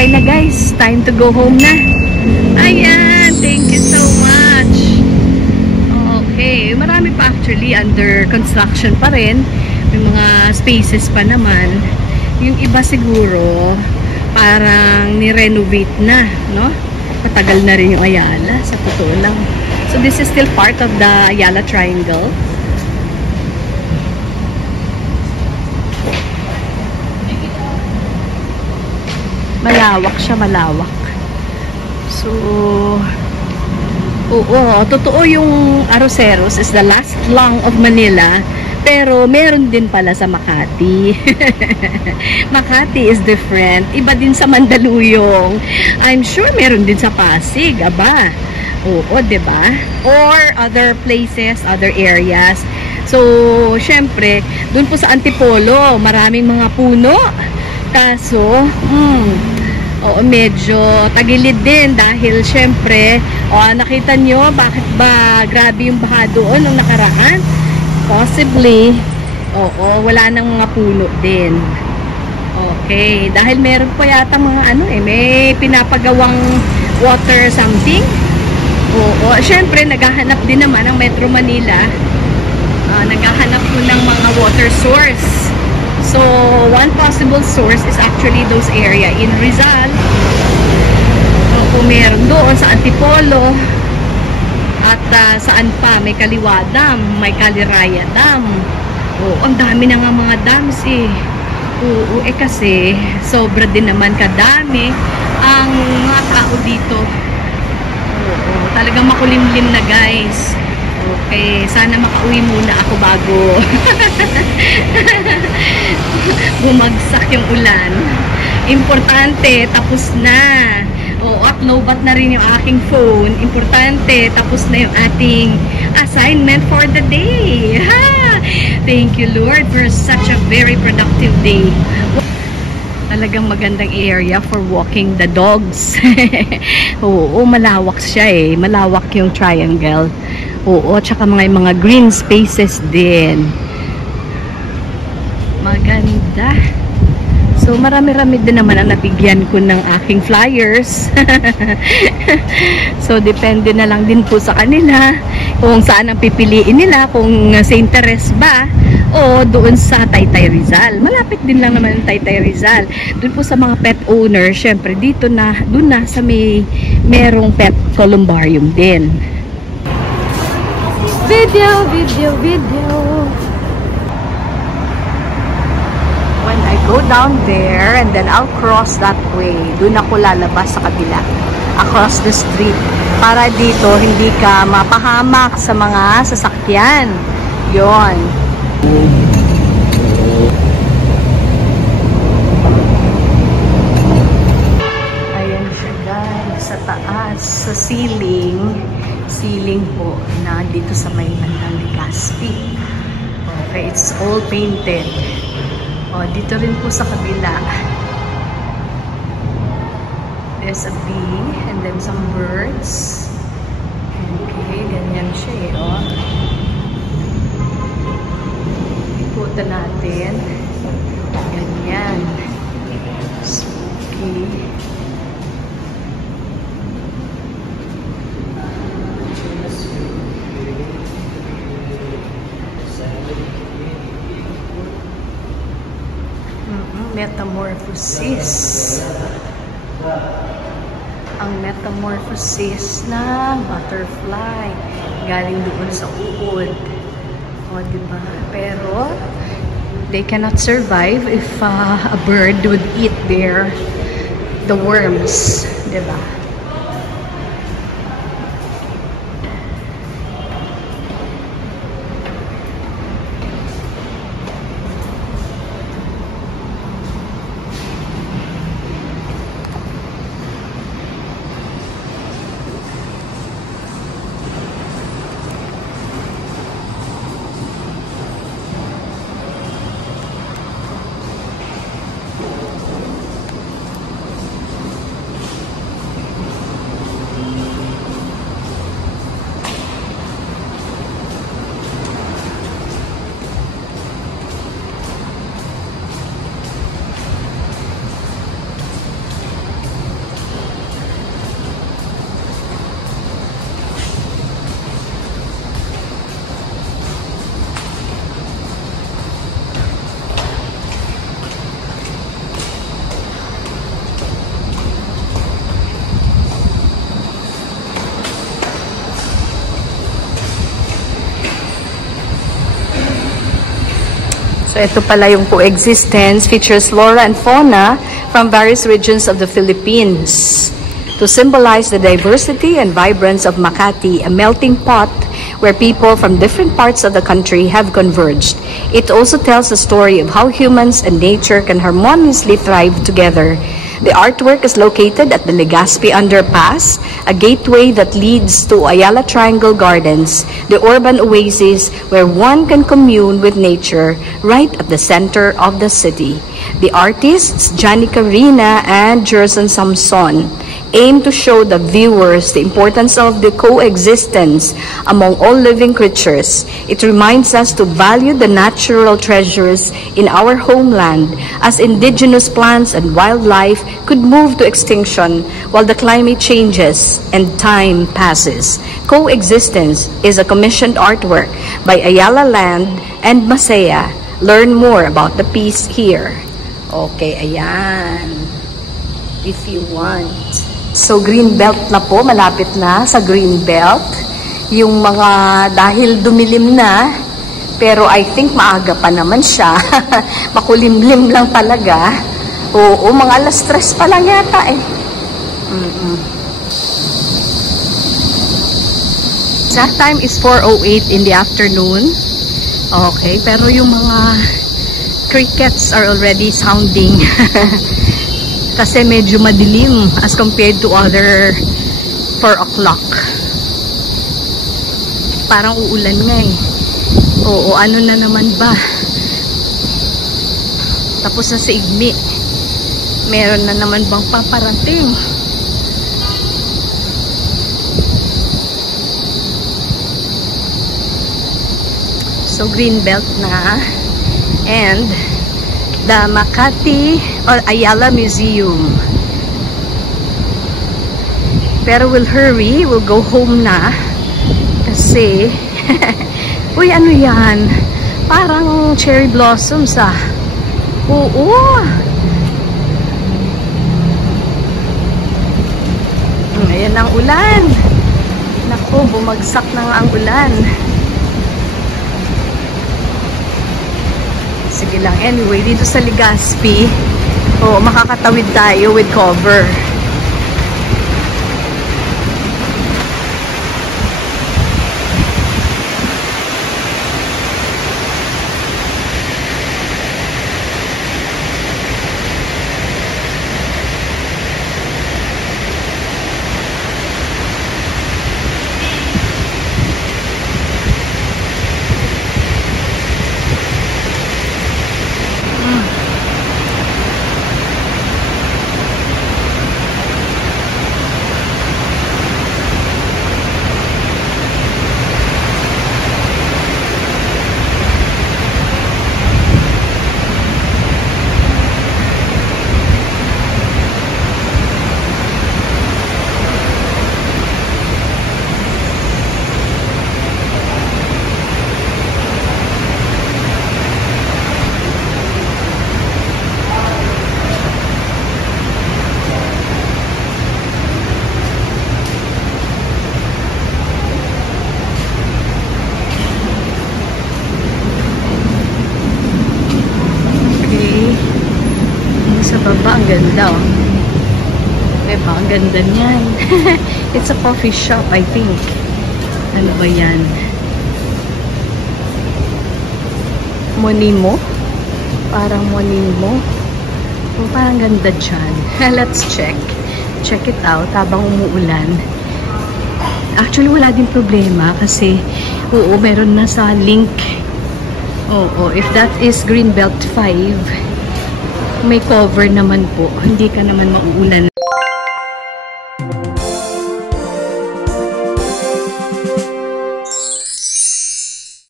Okay na guys, time to go home na. Ayan, thank you so much. Okay, marami pa actually under construction pa rin. May mga spaces pa naman. Yung iba siguro parang ni-renovate na, no? Matagal na rin yung Ayala, sa totoo lang. So this is still part of the Ayala Triangle. Malawak siya, malawak. So, oo, totoo yung Arroceros is the last lung of Manila. Pero meron din pala sa Makati. Makati is different. Iba din sa Mandaluyong. I'm sure meron din sa Pasig, aba. Oo, 'di ba? Or other places, other areas. So, syempre, doon po sa Antipolo, maraming mga puno. Kaso, oo, medyo tagilid din dahil syempre, nakita nyo, bakit ba grabe yung baha doon nung nakaraan? Possibly, oo, wala nang mga puno din. Okay, dahil meron pa yata mga may pinapagawang water something. Oo, syempre, naghahanap din naman ang Metro Manila. Naghahanap po ng mga water source. So, one possible source is actually those area in Rizal. Kung meron doon sa Antipolo. At saan pa? May Kaliwa Dam, may Caliraya Dam. Ang dami na nga mga dams eh. Oo, kasi sobra din naman kadami ang mga tao dito. Oo, talagang makulimlim na guys. Okay, sana makauwi muna ako bago bumagsak yung ulan. Importante, tapos na. Oo, upload na rin yung aking phone. Importante, tapos na yung ating assignment for the day. Ha! Thank you, Lord, for such a very productive day. Talagang magandang area for walking the dogs. Oo, malawak siya eh. Malawak yung triangle. Oo, tsaka mga green spaces din. Maganda. So, marami-rami din naman ang nabigyan ko ng aking flyers. So, depende na lang din po sa kanila kung saan ang pipiliin nila, kung St. Teres ba o doon sa Taytay Rizal. Malapit din lang naman ang Taytay Rizal. Doon po sa mga pet owner, syempre dito na, doon na sa merong pet columbarium din. Video. When I go down there and then I'll cross that way, doon ako lalabas sa kabila, across the street, para dito hindi ka mapahamak sa mga sasakyan. Yon. Ayan siya guys, sa taas, sa ceiling po na dito sa may Bandang Legazpi. Okay, it's all painted. Dito rin po sa kabila. There's a bee and then some birds. Okay, ganyan siya eh, Ikutan natin. Ganyan. Okay. Metamorphosis. Ang metamorphosis na butterfly galing doon sa uod. Diba? Pero they cannot survive if a bird would eat the worms, diba? Ito pala yung coexistence, features flora and fauna from various regions of the Philippines. To symbolize the diversity and vibrance of Makati, a melting pot where people from different parts of the country have converged. It also tells the story of how humans and nature can harmoniously thrive together. The artwork is located at the Legazpi Underpass, a gateway that leads to Ayala Triangle Gardens, the urban oasis where one can commune with nature right at the center of the city. The artists, Janica Rina and Jerson Samson, aim to show the viewers the importance of the coexistence among all living creatures. It reminds us to value the natural treasures in our homeland, as indigenous plants and wildlife could move to extinction while the climate changes and time passes. Coexistence is a commissioned artwork by Ayala Land and Masaya. Learn more about the piece here. Okay, ayan. If you want. So, green belt na po. Malapit na sa green belt. Yung mga, dahil dumilim na, pero I think maaga pa naman siya. Makulimlim lang talaga. Oo, mga alas 3 pa lang yata eh. Exact time is 4:08 in the afternoon. Okay, pero yung mga crickets are already sounding. Kasi medyo madilim as compared to other 4 o'clock. Parang uulan nga eh. Oo, ano na naman ba? Tapos na sa Igmi. Meron na naman bang paparating? So, green belt na. And the Makati or Ayala Museum. Pero we'll hurry, we'll go home na. Kasi, uy, ano yan? Parang cherry blossoms ah. Oo. Ayan ang ulan. Naku, bumagsak na nga ang ulan. Sige lang. Anyway, dito sa Legazpi, makakatawid tayo with cover. Ang ganda oh. Diba? Ang ganda niyan. It's a coffee shop, I think. Ano ba yan? Monimo? Parang Monimo. Parang ganda dyan. Let's check. Check it out habang umuulan. Actually, wala din problema kasi meron na sa link. If that is Greenbelt 5, may cover naman po. Hindi ka naman mauulan